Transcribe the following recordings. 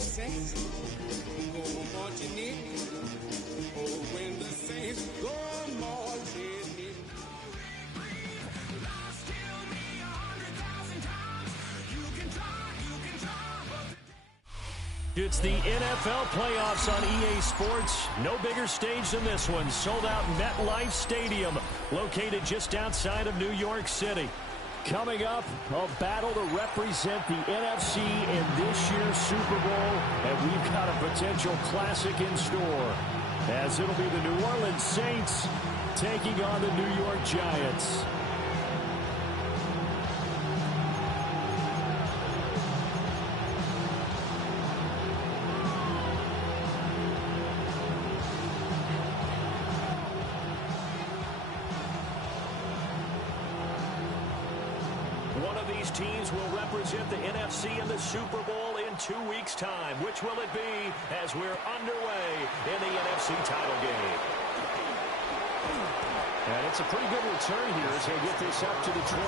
the saints go marching in, oh, when the saints go marching in. It's the NFL playoffs on EA Sports. No bigger stage than this one. Sold out MetLife Stadium, located just outside of New York City. Coming up, a battle to represent the NFC in this year's Super Bowl, and we've got a potential classic in store, as it'll be the New Orleans Saints taking on the New York Giants. One of these teams will represent the NFC in the Super Bowl in 2 weeks' time. Which will it be as we're underway in the NFC title game? And it's a pretty good return here as they get this up to the 29.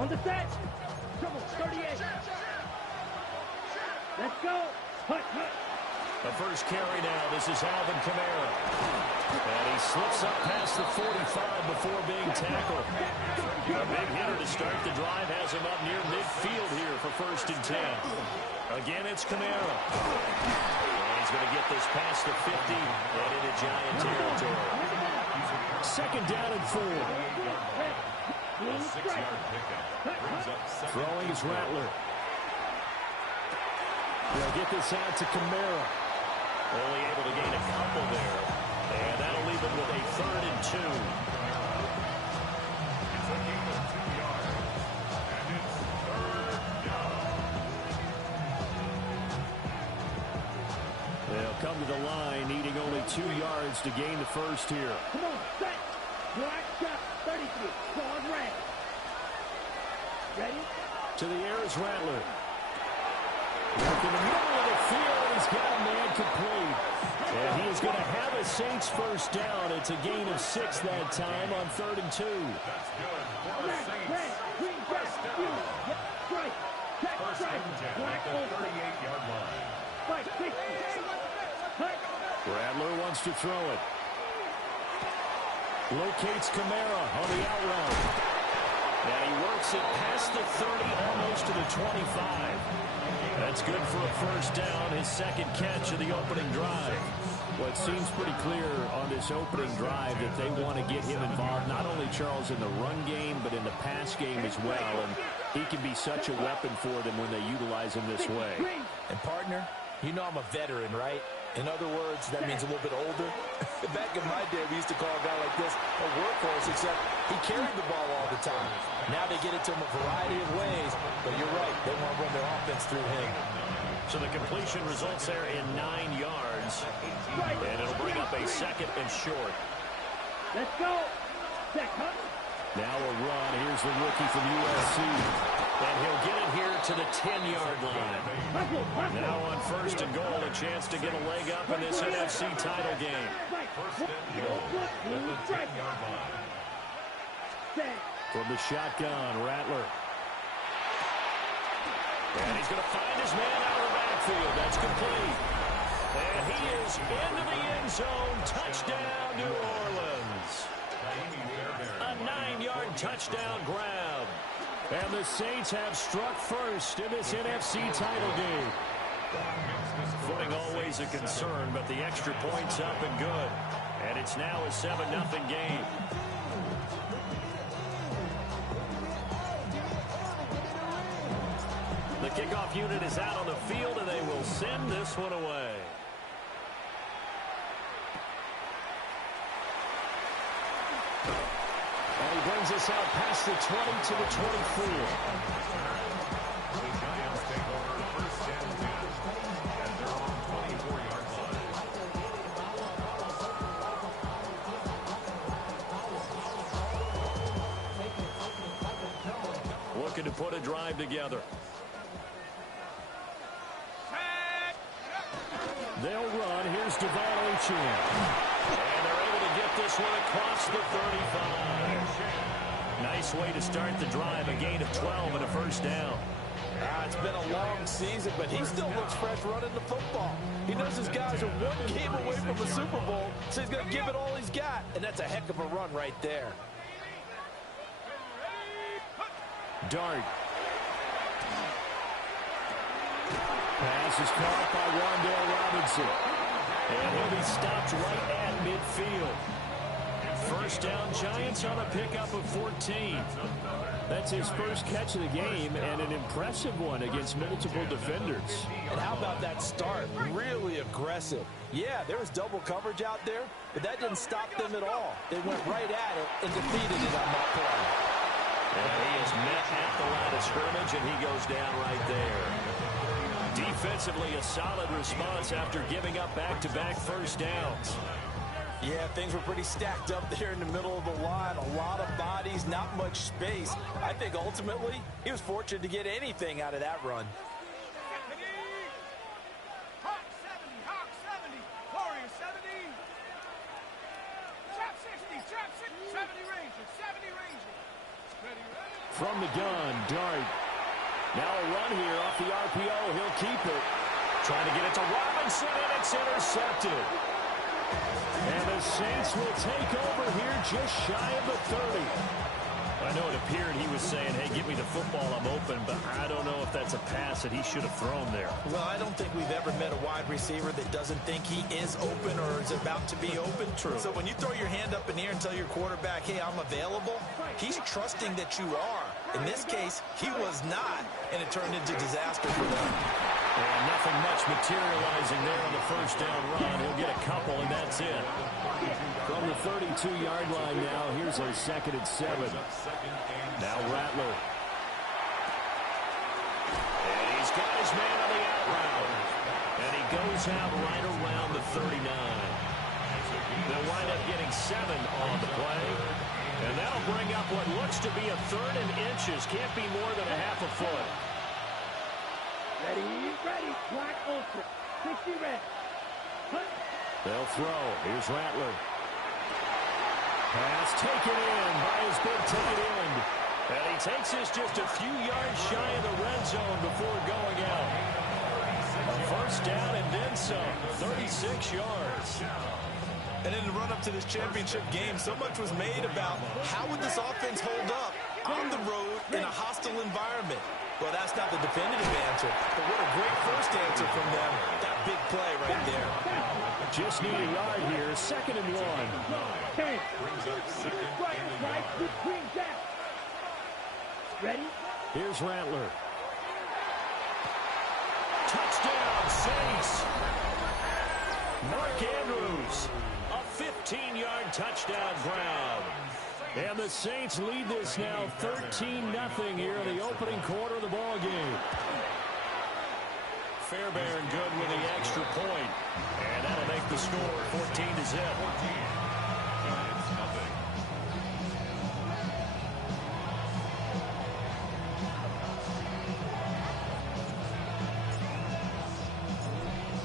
On the set. Trouble, 38. Let's go. Hut, hut. The first carry now. This is Alvin Kamara. And he slips up past the 45 before being tackled. A big hitter to start the drive has him up near midfield here for 1st and 10. Again, it's Kamara. And he's going to get this past the 50 and into Giant territory. 2nd down and 4. A 6-yard pickup brings up Throwing is Rattler. They'll get this out to Kamara. Only able to gain a couple there. And that'll leave him with a 3rd and 2. It's a gain of 2 yards. And it's 3rd down. They'll come to the line, needing only 2 yards to gain the first here. Come on, set. Black shot, 33. Guard red. Ready? To the air is Rattler. Back in the middle of the field, he's got a man complete. And he is going to have a Saints first down. It's a gain of 6 that time on 3rd and 2. That's good for the Saints. Red, green, First black, down. blue. Yep, strike. Check, First strike. and 10 Black, at the open. 38-yard line. Fight, 60. Hut. Rattler wants to throw it. Locates Kamara on the out route. And he works it past the 30, almost to the 25. That's good for a first down, his 2nd catch of the opening drive. Well, it seems pretty clear on this opening drive that they want to get him involved, not only, Charles, in the run game, but in the pass game as well. And he can be such a weapon for them when they utilize him this way. And, partner, you know I'm a veteran, right? In other words, that means a little bit older. Back in my day, we used to call a guy like this a workhorse, except he carried the ball all the time. Now they get it to him a variety of ways, but you're right, they want to run their offense through him. So the completion results there in 9 yards, and it'll bring up a 2nd and short. Let's go. Check, hut. Now a run. Here's the rookie from USC. And he'll get it here to the 10-yard line. Now on 1st and goal, a chance to get a leg up in this NFC title game. First and goal at the 10-yard line. From the shotgun, Rattler. And he's going to find his man out of the backfield. That's complete. And he is into the end zone. Touchdown, New Orleans. A 9-yard touchdown grab. And the Saints have struck first in this NFC title game. Footing always a concern, but the extra point's up and good. And it's now a 7-0 game. The kickoff unit is out on the field, and they will send this one away. And he brings us out past the 20 to the 24. The Giants take over 1st and 10 at their own 24-yard line. put a drive together. They'll run. Here's Devon Achane. And they're able to get this one across the 35. Nice way to start the drive. A gain of 12 and a first down. It's been a long season, but he still looks fresh running the football. He knows his guys are one game away from a Super Bowl, so he's going to give it all he's got. And that's a heck of a run right there. Dart. Pass is caught by Wan'Dale Robinson. And he'll be stopped right at midfield. First down, Giants on a pickup of 14. That's his first catch of the game, and an impressive one against multiple defenders. And how about that start? Really aggressive. Yeah, there was double coverage out there, but that didn't stop them at all. They went right at it and defeated it on that play. And he is met at the line of scrimmage, and he goes down right there. Defensively, a solid response after giving up back-to-back first downs. Yeah, things were pretty stacked up there in the middle of the line. A lot of bodies, not much space. I think ultimately he was fortunate to get anything out of that run. Hawk 70, Hawk 70, Warrior 70. Trap 60, Trap 70 Ranger, 70 Ranger. Ready, ready. From the gun, Dart. Now a run here off the RPO. He'll keep it. Trying to get it to Robinson, and it's intercepted. And the Saints will take over here just shy of the 30. I know it appeared he was saying, hey, give me the football, I'm open, but I don't know if that's a pass that he should have thrown there. Well, I don't think we've ever met a wide receiver that doesn't think he is open or is about to be open. True. So when you throw your hand up in the air and tell your quarterback, hey, I'm available, he's trusting that you are. In this case, he was not, and it turned into disaster for them. And nothing much materializing there on the first down run. He'll get a couple, and that's it. From the 32-yard line now, here's a 2nd and 7. Now Rattler. And he's got his man on the out route. And he goes out right around the 39. They'll wind up getting 7 on the play. And that'll bring up what looks to be a 3rd and inches. Can't be more than a half a foot. Ready, ready, Black Ultra, 60 red. Hunt. They'll throw. Here's Rattler. Pass taken in by his big tight end. And he takes this just a few yards shy of the red zone before going out. A first down and then some, 36 yards. And in the run-up to this championship game, so much was made about how would this offense hold up on the road in a hostile environment. Well, that's not the definitive answer, but what a great first answer from them. That big play right there. Just need a yard here, 2nd and 1. 10. Right between that. Ready? Here's Rattler. Touchdown, Saints. Mark Andrews, a 15-yard touchdown grab. And the Saints lead this now 13-0 here in the opening quarter of the ball game. Fairbairn good with the extra point. And that'll make the score 14-0.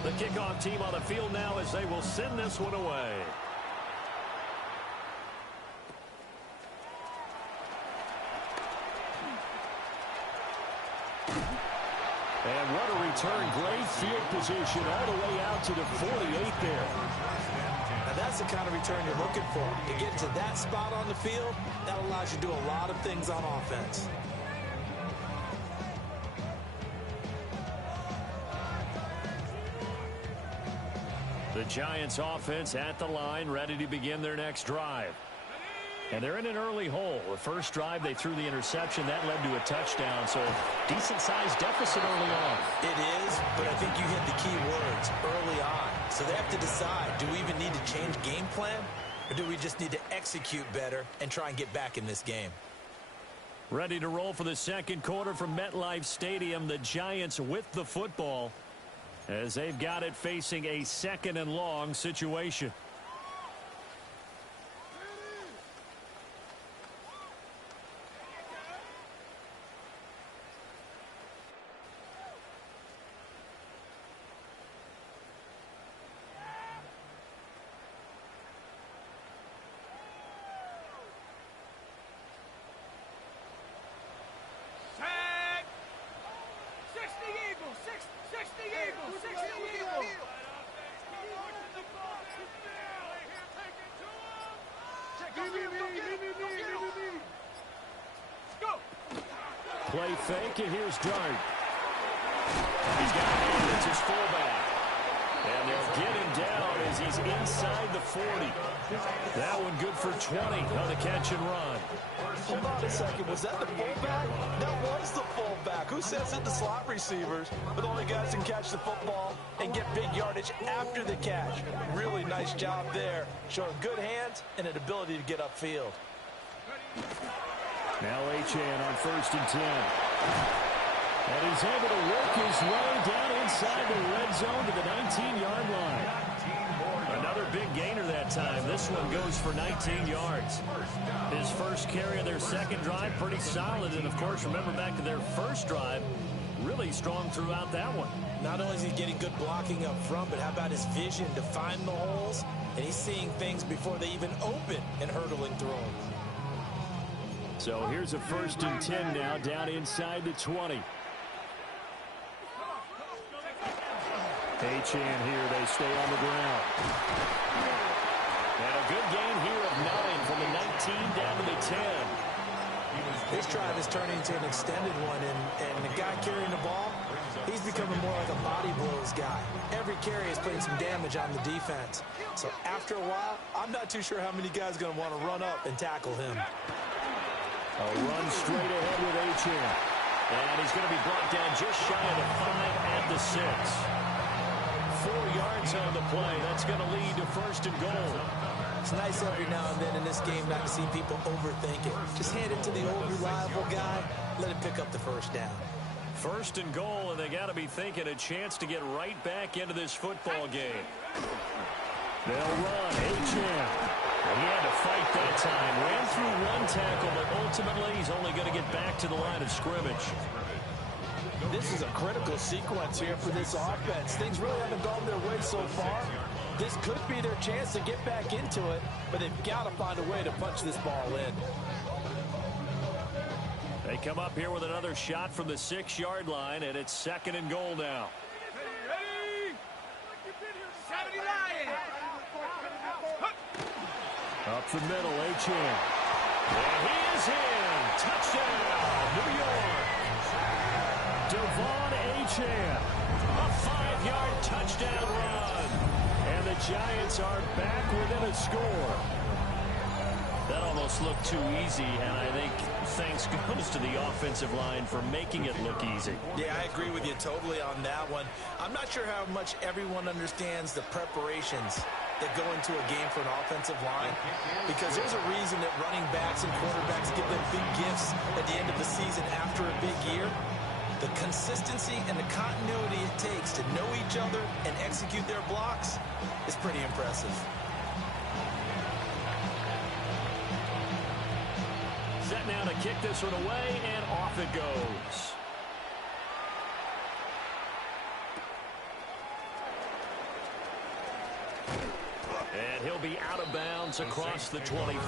The kickoff team on the field now as they will send this one away. And what a return. Great field position all the way out to the 48 there. Now that's the kind of return you're looking for. To get to that spot on the field, that allows you to do a lot of things on offense. The Giants offense at the line, ready to begin their next drive. And they're in an early hole. The first drive, they threw the interception. That led to a touchdown, so decent-sized deficit early on. It is, but I think you hit the key words, early on. So they have to decide, do we even need to change game plan, or do we just need to execute better and try and get back in this game? Ready to roll for the second quarter from MetLife Stadium. The Giants with the football as they've got it facing a 2nd and long situation. 60 Eagles! 60 Eagles! Play fake, and here's Dart. He's got a hand. It's his fullback. And they'll get him down as he's inside the 40. That one good for 20 on the catch and run. Hold on a second. Was that the fullback? That was the fullback. Who says it? The slot receivers are the only guys who can catch the football and get big yardage after the catch. Really nice job there. Showing good hands and an ability to get upfield. Now Achane on 1st and 10. And he's able to work his way down inside the red zone to the 19-yard line. Another big gainer that time. This one goes for 19 yards. His first carry of their second drive, pretty solid. And, of course, remember back to their first drive, really strong throughout that one. Not only is he getting good blocking up front, but how about his vision to find the holes? And he's seeing things before they even open and hurdling through them. So here's a 1st and 10 now, down inside the 20. Achane here, they stay on the ground. And a good gain here of 9 from the 19 down to the 10. This drive is turning into an extended one, and the guy carrying the ball, he's becoming more like a body blows guy. Every carry is putting some damage on the defense. So after a while, I'm not too sure how many guys are going to want to run up and tackle him. A run straight ahead with Achane. And he's going to be brought down just shy of the 5 at the 6. 4 yards on the play. That's going to lead to 1st and goal. It's nice every now and then in this game not to see people overthink it. Just hand it to the old reliable guy. Let him pick up the 1st down. 1st and goal, and they got to be thinking a chance to get right back into this football game. They'll run. Achane. And he had to fight that time. Ran through 1 tackle, but ultimately he's only going to get back to the line of scrimmage. This is a critical sequence here for this offense. Things really haven't gone their way so far. This could be their chance to get back into it, but they've got to find a way to punch this ball in. They come up here with another shot from the 6-yard line, and it's 2nd and goal now. Ready? 70 Lions! Up the middle, Achane. And he is in. Touchdown, New York. Devon Achane. A 5-yard touchdown run. And the Giants are back within a score. That almost looked too easy, and I think thanks goes to the offensive line for making it look easy. Yeah, I agree with you totally on that one. I'm not sure how much everyone understands the preparations that go into a game for an offensive line, because there's a reason that running backs and quarterbacks give them big gifts at the end of the season after a big year. The consistency and the continuity it takes to know each other and execute their blocks is pretty impressive. Set now to kick this one away, and off it goes. And he'll be out of bounds across the 25. At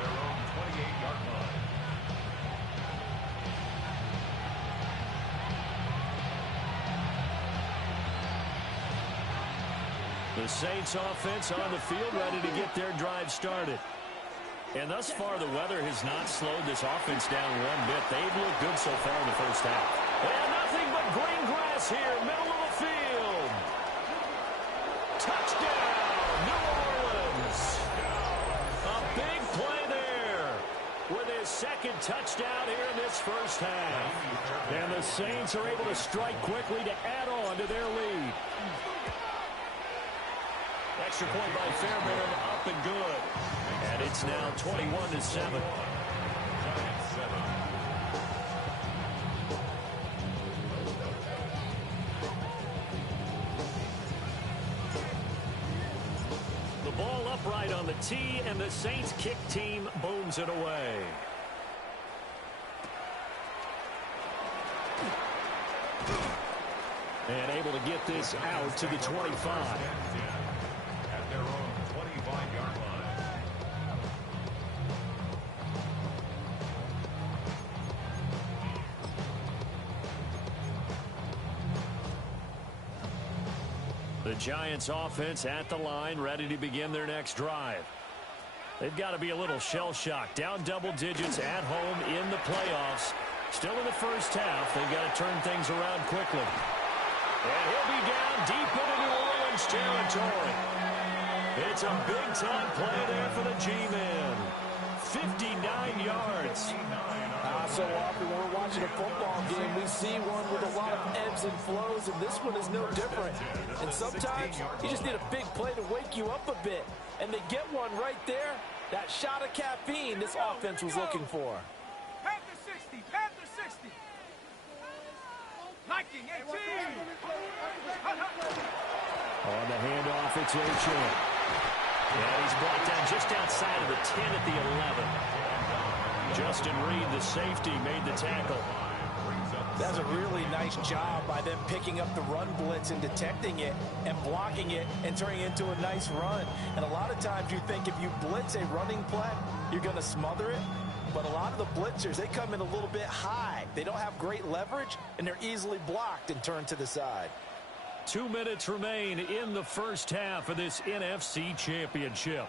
their own 28-yard line. The Saints offense on the field, ready to get their drive started. And thus far, the weather has not slowed this offense down one bit. They've looked good so far in the first half. And nothing but green grass here, middle of the field. Touchdown, New Orleans. A big play there with his 2nd touchdown here in this first half. And the Saints are able to strike quickly to add on to their lead. Extra point by Fairbairn, up and good. And it's now 21-7. The ball upright on the tee, and the Saints kick team booms it away. And able to get this out to the 25. At their own 25-yard line. The Giants offense at the line, ready to begin their next drive. They've got to be a little shell-shocked. Down double digits at home in the playoffs. Still in the first half. They've got to turn things around quickly. And he'll be down deep into New Orleans territory. It's a big-time play there for the G-Man. 59 yards. So often when we're watching a football game, we see one with a lot of ebbs and flows, and this one is no different. And sometimes you just need a big play to wake you up a bit. And they get one right there. That shot of caffeine this offense was looking for. Panther 60, Panther 60. Liking 18. On the handoff, it's Achane. And he's brought down just outside of the 10 at the 11. Justin Reed, the safety, made the tackle. That's a really nice job by them picking up the run blitz and detecting it and blocking it and turning it into a nice run. And a lot of times you think if you blitz a running play, you're going to smother it. But a lot of the blitzers, they come in a little bit high. They don't have great leverage, and they're easily blocked and turned to the side. 2 minutes remain in the first half of this NFC Championship.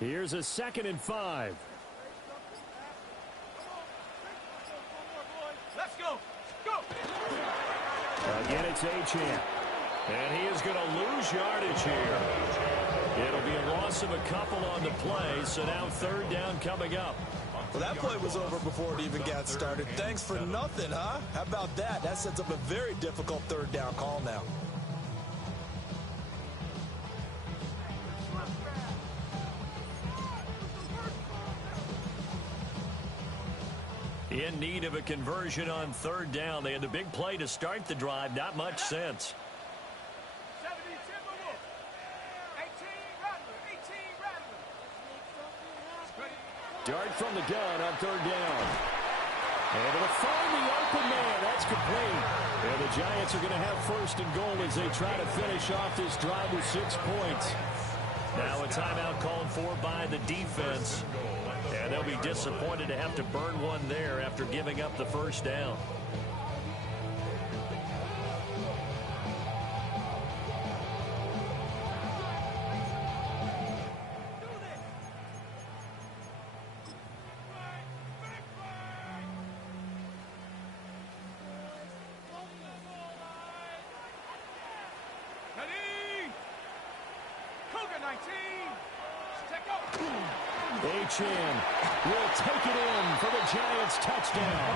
Here's a 2nd and 5. Let's go. Go. Again, it's Achane. And he is going to lose yardage here. It'll be a loss of a couple on the play, so now 3rd down coming up. Well, that play was over before it even got started. Thanks for nothing, huh? How about that? That sets up a very difficult 3rd down call now. In need of a conversion on 3rd down. They had the big play to start the drive. Not much sense. 70 Timberwolves. 18 Rattler. 18 Rattler. Dart from the gun on 3rd down. And it'll find the open man. That's complete. And the Giants are going to have 1st and goal as they try to finish off this drive with 6 points. Now a timeout called for by the defense. And they'll be disappointed to have to burn one there after giving up the 1st down. Ready. Cougar 19. Check out. Achane will take it in for the Giants touchdown.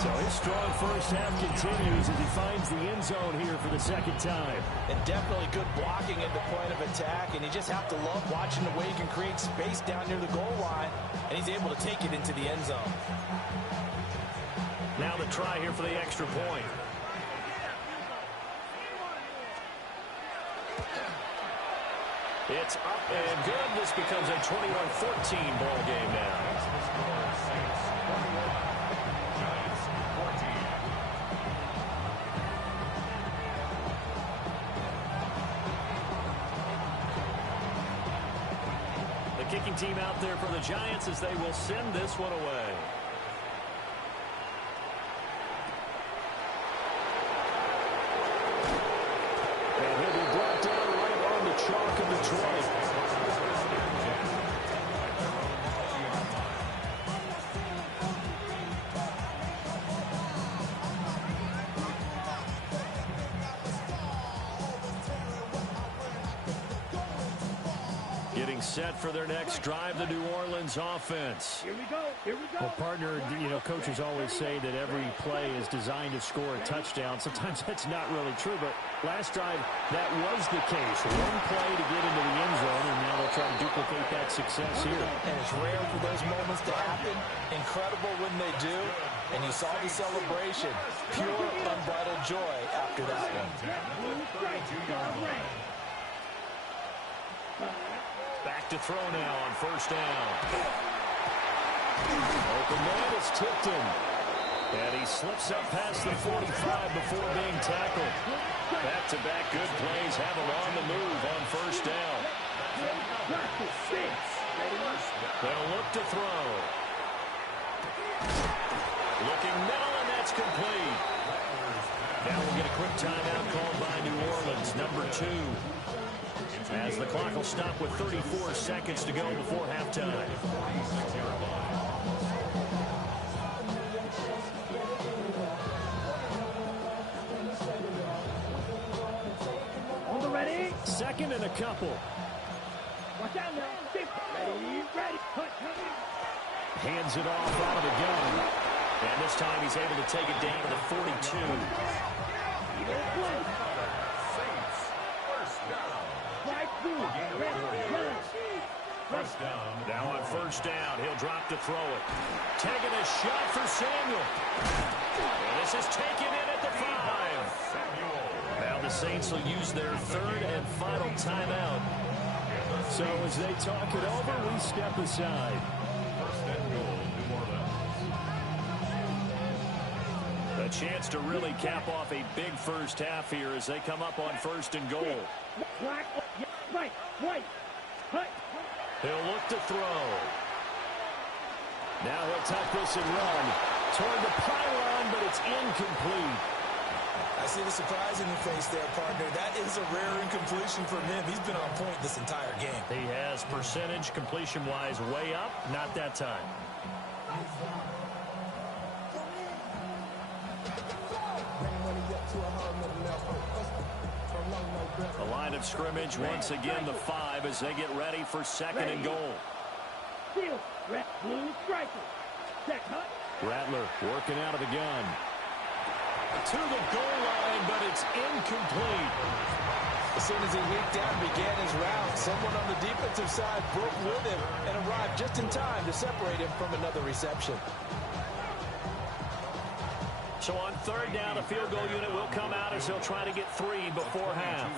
So his strong first half continues as he finds the end zone here for the 2nd time. And definitely good blocking at the point of attack, and you just have to love watching the way he can create space down near the goal line, and he's able to take it into the end zone. Now the try here for the extra point. It's up and good. This becomes a 21-14 ball game now. The kicking team out there for the Giants as they will send this one away. And he'll be brought down right on the chalk of the 20. Getting getting set for their next drive, the New Orleans offense. Here we go. Here we go. Well, partner, coaches always say that every play is designed to score a touchdown. Sometimes that's not really true, but last drive, that was the case. One play to get into the end zone, and now they'll try to duplicate that success here. And it's rare for those moments to happen. Incredible when they do. And you saw the celebration. Pure, unbridled joy after that one. Back to throw now on first down. Open man is Tipton. And he slips up past the 45 before being tackled. Back-to-back good plays have him on the move on first down. They'll look to throw. Looking middle, and that's complete. Now we'll get a quick timeout called by New Orleans, number 2. As the clock will stop with 34 seconds to go before halftime. On the ready. Second and a couple. Watch out now. Ready, ready. Cut, coming. Hands it off out of the gun. And this time he's able to take it down to the 42. First down. Now on first down, he'll drop to throw it. Taking a shot for Samuel. And this is taken in at the 5. Now the Saints will use their third and final timeout. So as they talk it over, we step aside. First and goal, New Orleans. A chance to really cap off a big first half here as they come up on first and goal. Right, right. Cut. He'll look to throw. Now he'll tuck this and run toward the pylon, but it's incomplete. I see the surprise in your face there, partner. That is a rare incompletion from him. He's been on point this entire game. He has percentage completion-wise way up, not that time. The line of scrimmage once again the 5 as they get ready for second and goal. Field. Blue striker. Check, cut. Rattler working out of the gun. To the goal line, but it's incomplete. As soon as he leaked out and began his route, someone on the defensive side broke with him and arrived just in time to separate him from another reception. So on third down, a field goal unit will come out as he'll try to get 3 before half.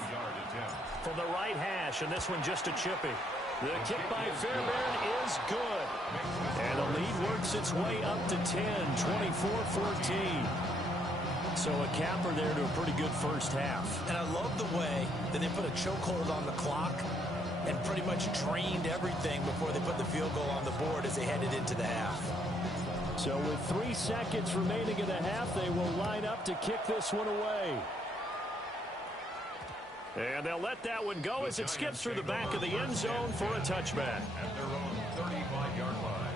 From the right hash, and this one just a chippy. The kick by Fairbairn is good. And the lead works its way up to 10, 24-14. So a capper there to a pretty good first half. And I love the way that they put a chokehold on the clock and pretty much drained everything before they put the field goal on the board as they headed into the half. So with 3 seconds remaining in the half, they will line up to kick this one away. And they'll let that one go as it skips through the back of the end zone for a touchback. At their own 35-yard line.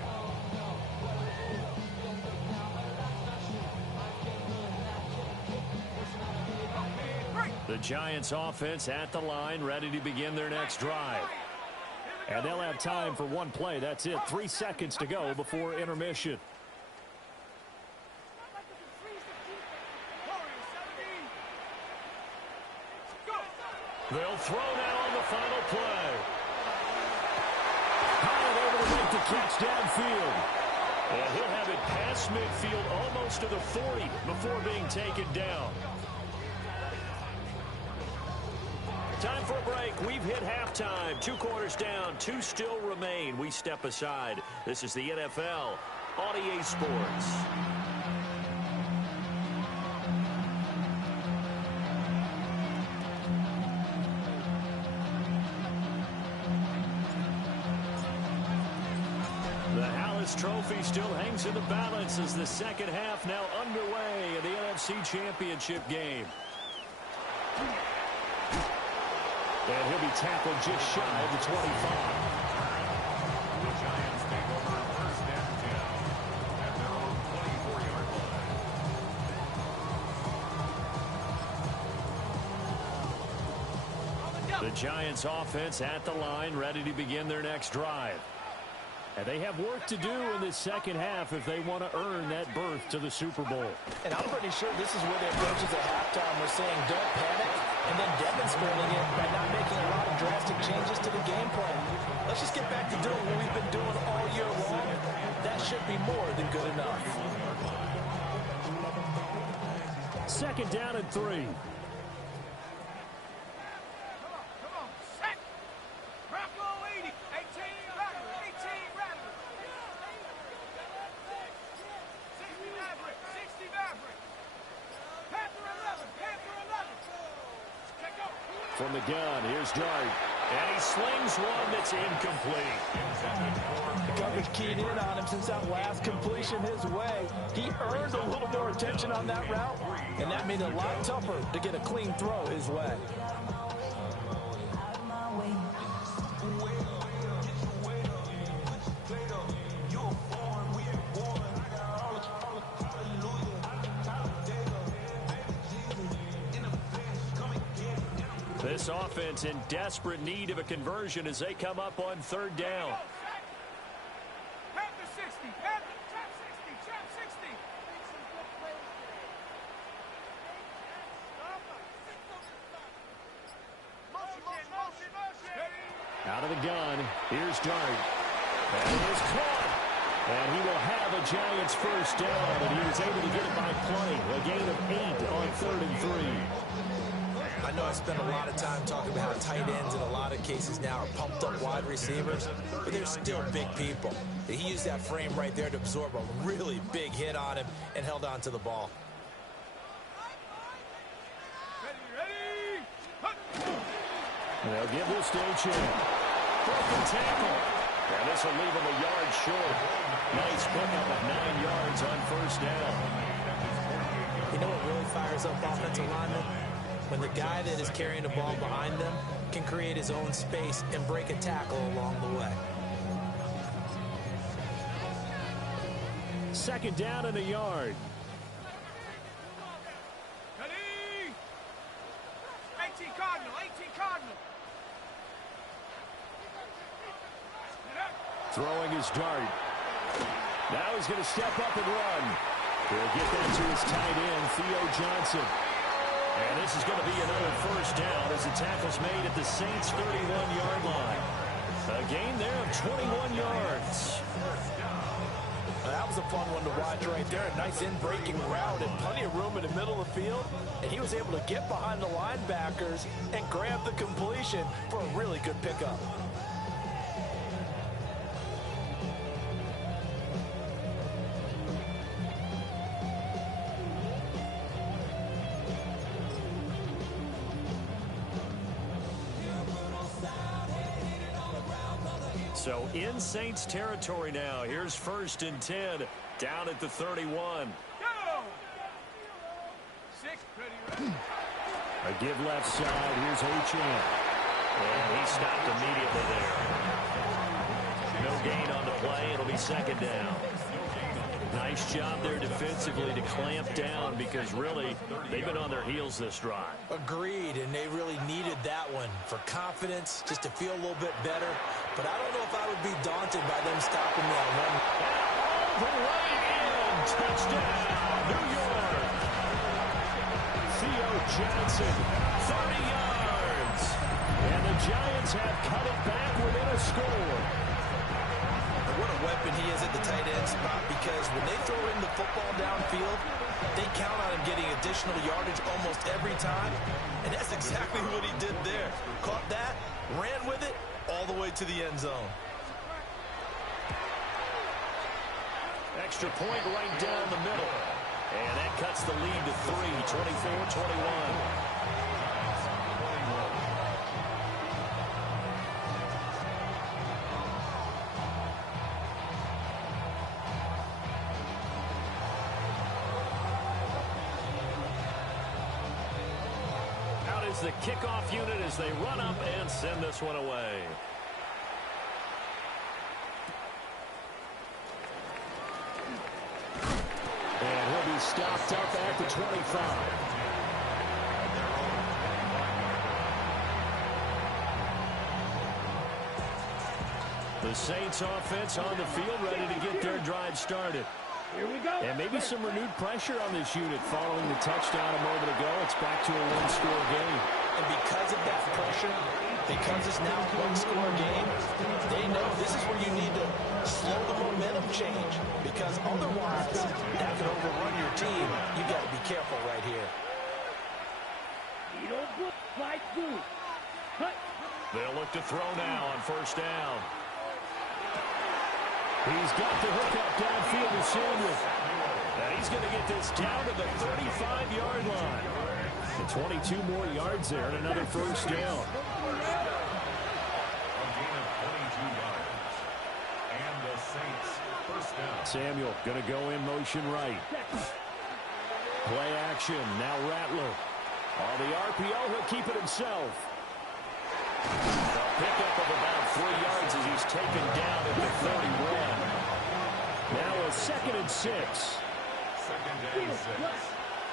The Giants offense at the line, ready to begin their next drive. And they'll have time for one play. That's it. 3 seconds to go before intermission. They'll throw now on the final play. Howard able to make the catch downfield. And he'll have it past midfield almost to the 40 before being taken down. Time for a break. We've hit halftime. 2 quarters down. 2 still remain. We step aside. This is the NFL on EA Sports. Trophy still hangs in the balance as the second half now underway in the NFC Championship game. And he'll be tackled just shy of the 25. The Giants take over first and 10 at their own 24-yard line. On the The Giants offense at the line, ready to begin their next drive. And they have work to do in the second half if they want to earn that berth to the Super Bowl. And I'm pretty sure this is where their coaches at halftime were saying don't panic, and then demonstrating it by not making a lot of drastic changes to the game plan. Let's just get back to doing what we've been doing all year long. That should be more than good enough. Second down and 3. From the gun, here's Dart. And he slings one that's incomplete. The coverage keyed in on him since that last completion his way. He earned a little more attention on that route, and that made it a lot tougher to get a clean throw his way. This offense in desperate need of a conversion as they come up on third down. Panther 60, Panther, trap 60, trap 60. Motion. Out of the gun, here's Dart. And it is caught. And he will have a Giants first down, and he was able to get it by play. A gain of 8 on 3rd and 3. I know I spent a lot of time talking about how tight ends in a lot of cases now are pumped up wide receivers, but they're still big people. He used that frame right there to absorb a really big hit on him and held on to the ball. Ready. They'll give this to Chin. Broken tackle. And this will leave him a yard short. Nice pickup of 9 yards on first down. You know what really fires up offensive linemen? When the guy that is carrying the ball behind them can create his own space and break a tackle along the way. Second down and a yard. Ready. 18 Cardinal, 18 Cardinal. Throwing his Dart. Now he's going to step up and run. He'll get that to his tight end, Theo Johnson. And this is going to be another first down as the tackle's made at the Saints' 31-yard line. A gain there of 21 yards. That was a fun one to watch right there. A nice in-breaking route and plenty of room in the middle of the field. And he was able to get behind the linebackers and grab the completion for a really good pickup. So in Saints territory now. Here's 1st and 10 down at the 31. Go! 6, ready. A give left side. Here's Achane. And he stopped immediately there. No gain on the play. It'll be second down. Nice job there defensively to clamp down because really they've been on their heels this drive. Agreed, and they really needed that one for confidence, just to feel a little bit better. But I don't know if I would be daunted by them stopping that run. All the way in. Touchdown, New York. Theo Johnson, 30 yards. And the Giants have cut it back within a score. What a weapon he is at the tight end spot, because when they throw in the football downfield, they count on him getting additional yardage almost every time. And that's exactly what he did there. Caught that, ran with it, all the way to the end zone. Extra point right down the middle. And that cuts the lead to 3, 24-21. The kickoff unit as they run up and send this one away. And he'll be stopped up at the 25. The Saints offense on the field ready to get their drive started. Here we go. And maybe some renewed pressure on this unit following the touchdown a moment ago. It's back to a one-score game. And because of that pressure, because it's now a one-score game, they know this is where you need to slow the momentum change, because otherwise that could overrun your team. You got to be careful right here. You don't look like good. Cut. They'll look to throw now on first down. He's got the hookup downfield to Samuel. And he's going to get this down to the 35-yard line. And 22 more yards there and another first down. And the Saints first down. Samuel going to go in motion right. Play action. Now Rattler. On the RPO, he'll keep it himself. A pickup of about 3 yards as he's taken down at the 31. Now a 2nd and 6. 2nd and 6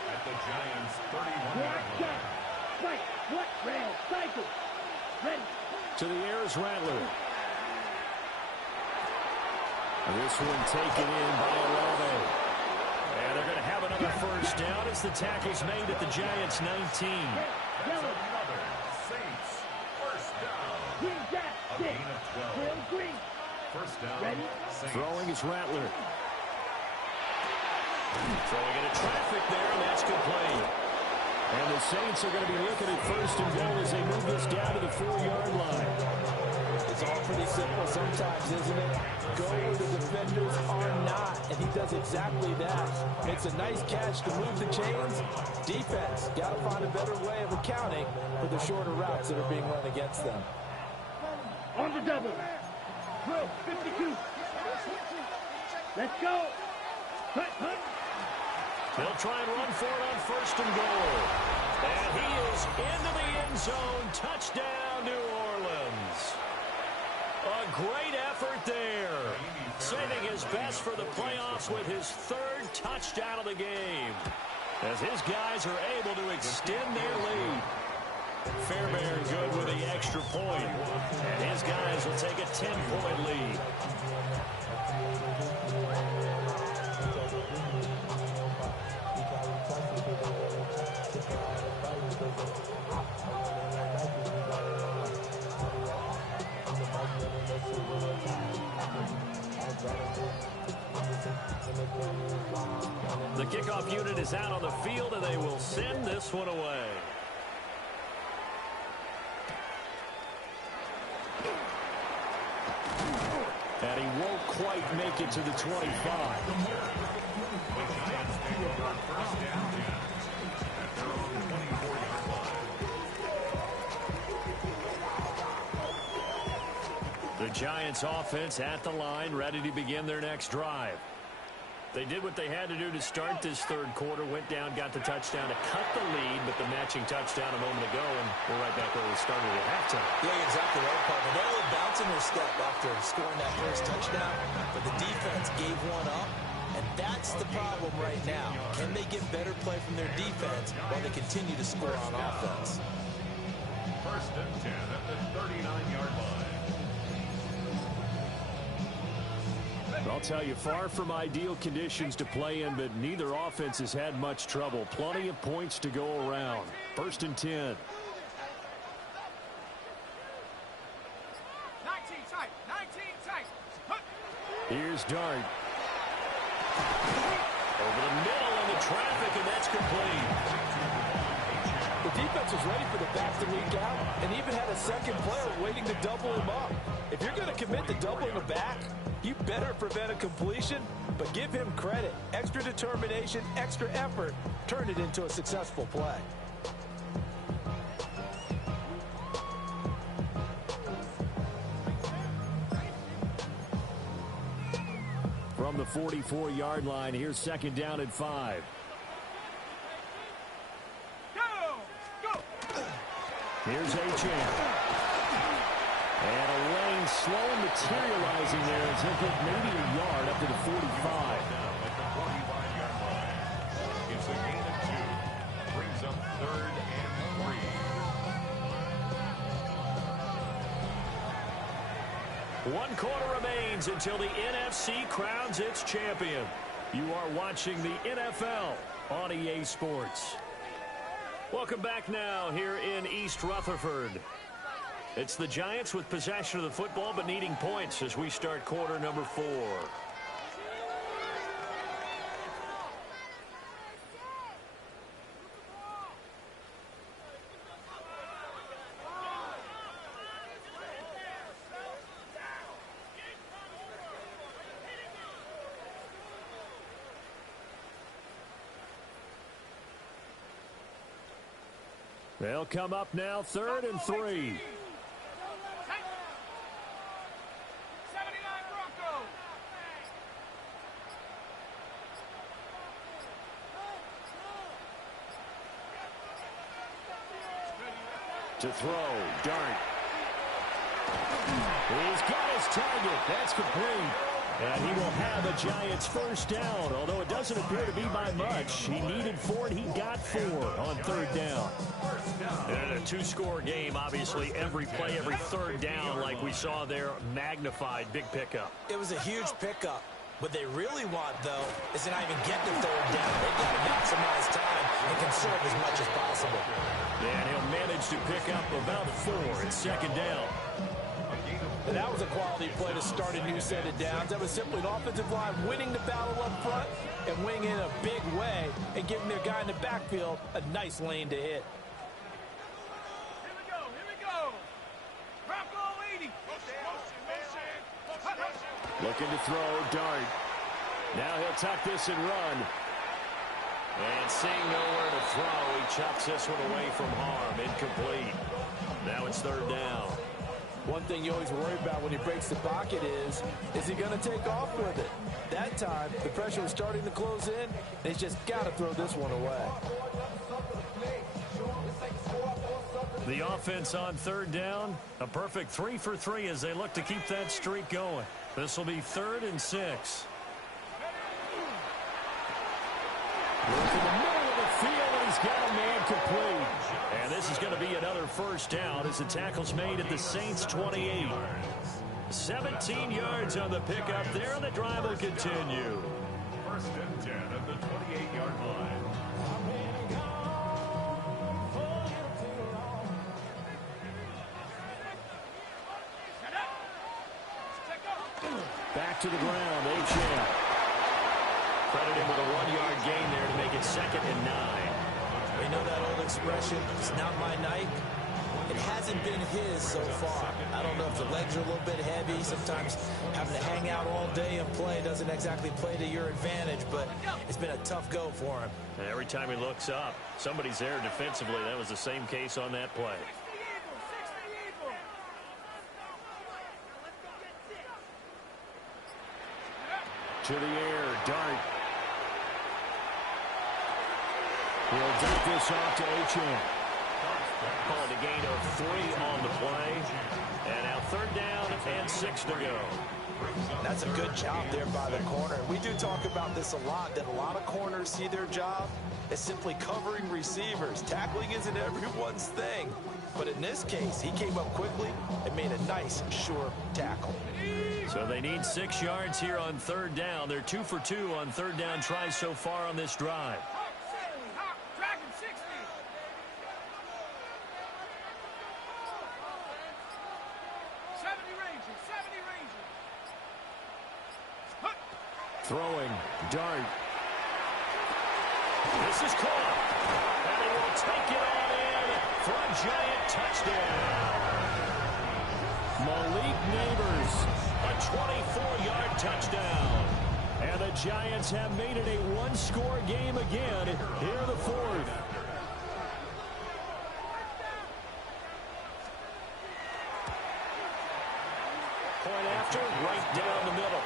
at the Giants' 31-yard line. Right. What? Rail. Cycle. Ready. To the air is Rattler. This one taken in by Olave. And they're going to have another first down as the tackle's made at the Giants' 19. Another Saints first down. Green Jack. A gain of 12. Real green. First down. Ready? Saints. Throwing is Rattler. Throwing into traffic there, and that's complete. And the Saints are going to be looking at first and goal as they move this down to the 4-yard line. It's all pretty simple sometimes, isn't it? Go where the defenders are not, and he does exactly that. Makes a nice catch to move the chains. Defense, got to find a better way of accounting for the shorter routes that are being run against them. On the double. Drill. 52. Let's go. Hut, hut. They'll try and run for it on first and goal. And he is into the end zone. Touchdown, New Orleans. A great effort there. Saving his best for the playoffs with his 3rd touchdown of the game. As his guys are able to extend their lead. Fairbairn good with the extra point. And his guys will take a 10-point lead. The kickoff unit is out on the field, and they will send this one away. And he won't quite make it to the 25. The Giants take over on first down at their own 24-yard line. The Giants offense at the line, ready to begin their next drive. They did what they had to do to start this 3rd quarter, went down, got the touchdown to cut the lead, but the matching touchdown a moment ago, and we're right back where we started at halftime. Yeah, exactly right, partner. They were bouncing their step after scoring that first touchdown, but the defense gave one up, and that's the problem right now. Can they get better play from their defense while they continue to score on offense? First and 10 at the 39-yard line. I'll tell you, far from ideal conditions to play in, but neither offense has had much trouble. Plenty of points to go around. First and 10. 19 tight. 19 tight. Hut. Here's Dart. Over the middle in the traffic, and that's complete. The defense was ready for the back to leak out and even had a second player waiting to double him up. If you're going to commit to doubling a back, you better prevent a completion, but give him credit. Extra determination, extra effort, turned it into a successful play. From the 44-yard line, here's 2nd down and 5. Here's Achane. And a lane slow materializing there as he'll get maybe a yard up to the 45. Now at the 45-yard line. It's a gain of 2. Brings up 3rd and 3. 1 quarter remains until the NFC crowns its champion. You are watching the NFL on EA Sports. Welcome back now here in East Rutherford. It's the Giants with possession of the football but needing points as we start quarter number 4. They'll come up now 3rd and 3. 79 Broncos. To throw, Dart. He's got his target. That's complete. And he will have a Giants first down, although it doesn't appear to be by much. He needed 4, and he got 4 on 3rd down. And a 2-score game, obviously, every play, every 3rd down, like we saw there, magnified, big pickup. It was a huge pickup. What they really want, though, is to not even get the 3rd down. They've got to maximize time and conserve as much as possible. And he'll manage to pick up about 4 at 2nd down. And that was a quality play to start a new set of downs. That was simply an offensive line winning the battle up front and winning in a big way and giving their guy in the backfield a nice lane to hit. Here we go. Bronco 80. Motion. Looking to throw, Dart. Now he'll tuck this and run. And seeing nowhere to throw, he chops this one away from harm. Incomplete. Now it's 3rd down. One thing you always worry about when he breaks the pocket is he going to take off with it? That time, the pressure was starting to close in, and he's just got to throw this one away. The offense on 3rd down, a perfect 3 for 3 as they look to keep that streak going. This will be 3rd and 6. Look in the middle of the field, and he's got a man complete. And this is going to be another first down as the tackle's made at the Saints' 28. 17 yards on the pickup there, and the drive will continue. 1st and 10 at the 28-yard line. Back to the ground, Achane. Credited with a 1-yard gain there to make it 2nd and 9. You know that old expression, it's not my night? It hasn't been his so far. I don't know if the legs are a little bit heavy. Sometimes having to hang out all day and play doesn't exactly play to your advantage, but it's been a tough go for him. And every time he looks up, somebody's there defensively. That was the same case on that play. To the air, Dart. He'll dump this off to Achane. Called a gain of 3 on the play. And now 3rd down and 6 to go. That's a good job there by the corner. We do talk about this a lot, that a lot of corners see their job as simply covering receivers. Tackling isn't everyone's thing. But in this case, he came up quickly and made a nice, sure tackle. So they need 6 yards here on 3rd down. They're 2 for 2 on 3rd down tries so far on this drive. Dragon 60. Throwing, Dart. This is caught. And he will take it all in for a Giant touchdown. Malik Neighbors, a 24-yard touchdown. And the Giants have made it a one-score game again here in the 4th. Point after, right down the middle.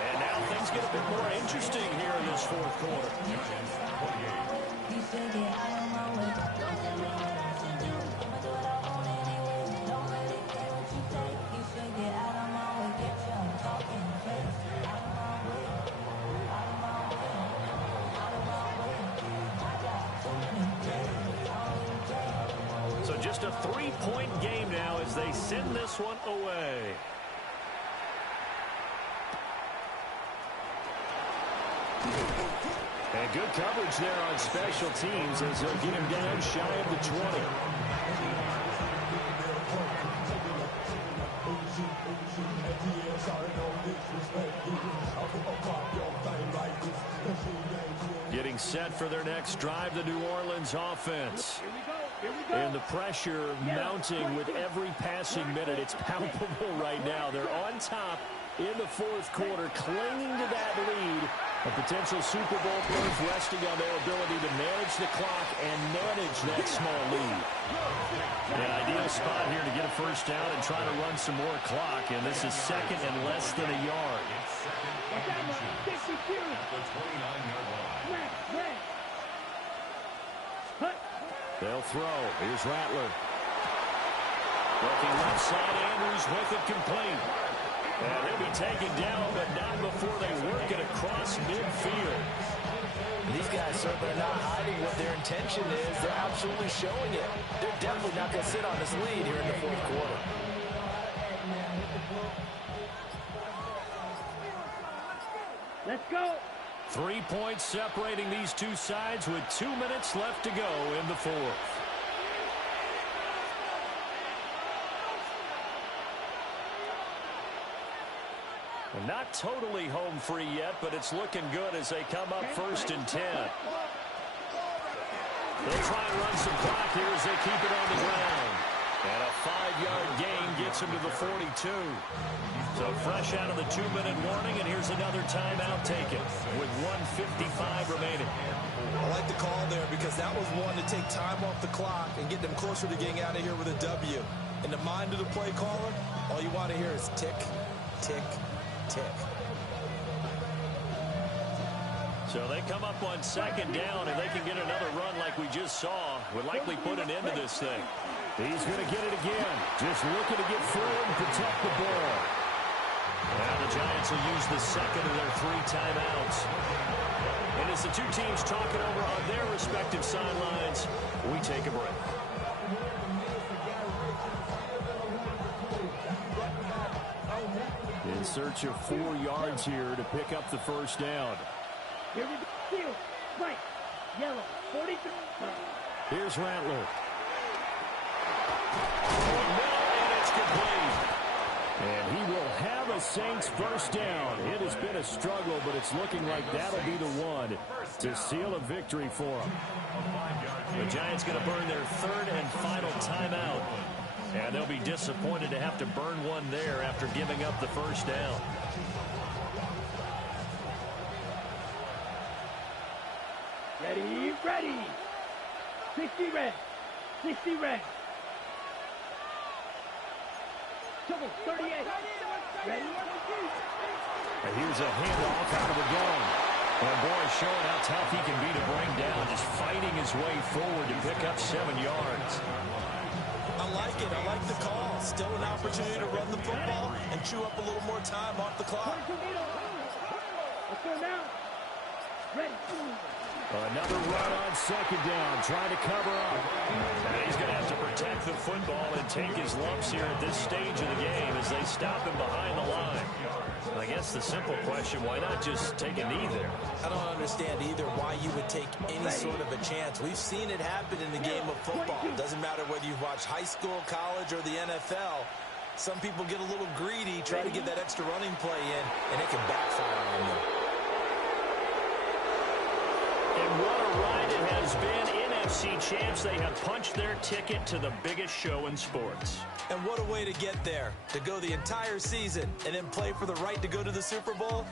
And now things get a bit more interesting here in this 4th quarter. So just a 3-point game now as they send this one away. good coverage there on special teams as they'll get him down shy of the 20. Getting set for their next drive, the New Orleans offense. And the pressure mounting with every passing minute. It's palpable right now. They're on top in the fourth quarter, clinging to that lead. A potential Super Bowl berth resting on their ability to manage the clock and manage that small lead. An ideal spot here to get a first down and try to run some more clock. And this is second and less than a yard. They'll throw. Here's Rattler. Looking left side, Andrews with it complete. And he'll be taken down, but not before they work it across midfield. These guys certainly are not hiding what their intention is. They're absolutely showing it. They're definitely not going to sit on this lead here in the fourth quarter. Let's go. 3 points separating these two sides with 2 minutes left to go in the fourth. Well, not totally home free yet, but it's looking good as they come up 1st and 10. They'll try and run some clock here as they keep it on the ground. And a 5-yard gain gets him to the 42. So fresh out of the 2-minute warning, and here's another timeout taken with 1:55 remaining. I like the call there because that was one to take time off the clock and get them closer to getting out of here with a W. In the mind of the play caller, all you want to hear is tick, tick, tick. So they come up on 2nd down, and they can get another run like we just saw. Would likely put an end to this thing. He's going to get it again. Just looking to get forward and protect the ball. Now the Giants will use the second of their 3 timeouts. And as the two teams talk it over on their respective sidelines, we take a break. In search of 4 yards here to pick up the first down. Here we go. Right. Yellow. 43. Here's Rattler. And it's complete. And he will have a Saints first down. It has been a struggle, but it's looking like that'll be the one to seal a victory for him. The Giants going to burn their 3rd and final timeout. And they'll be disappointed to have to burn one there after giving up the first down. Ready, ready. 60 red. 60 red. Double 38. Ready? And here's a handoff out of the gun. And boy, showing how tough he can be to bring down, just fighting his way forward to pick up 7 yards. I like it. I like the call. Still an opportunity to run the football and chew up a little more time off the clock. Let's go now. Ready. Another run on 2nd down, trying to cover up. And he's going to have to protect the football and take his lumps here at this stage of the game as they stop him behind the line. I guess the simple question, why not just take a knee there? I don't understand either why you would take any sort of a chance. We've seen it happen in the game of football. It doesn't matter whether you've watched high school, college, or the NFL. Some people get a little greedy, try to get that extra running play in, and it can backfire on them. And what a ride it has been. NFC champs, they have punched their ticket to the biggest show in sports. And what a way to get there, to go the entire season and then play for the right to go to the Super Bowl.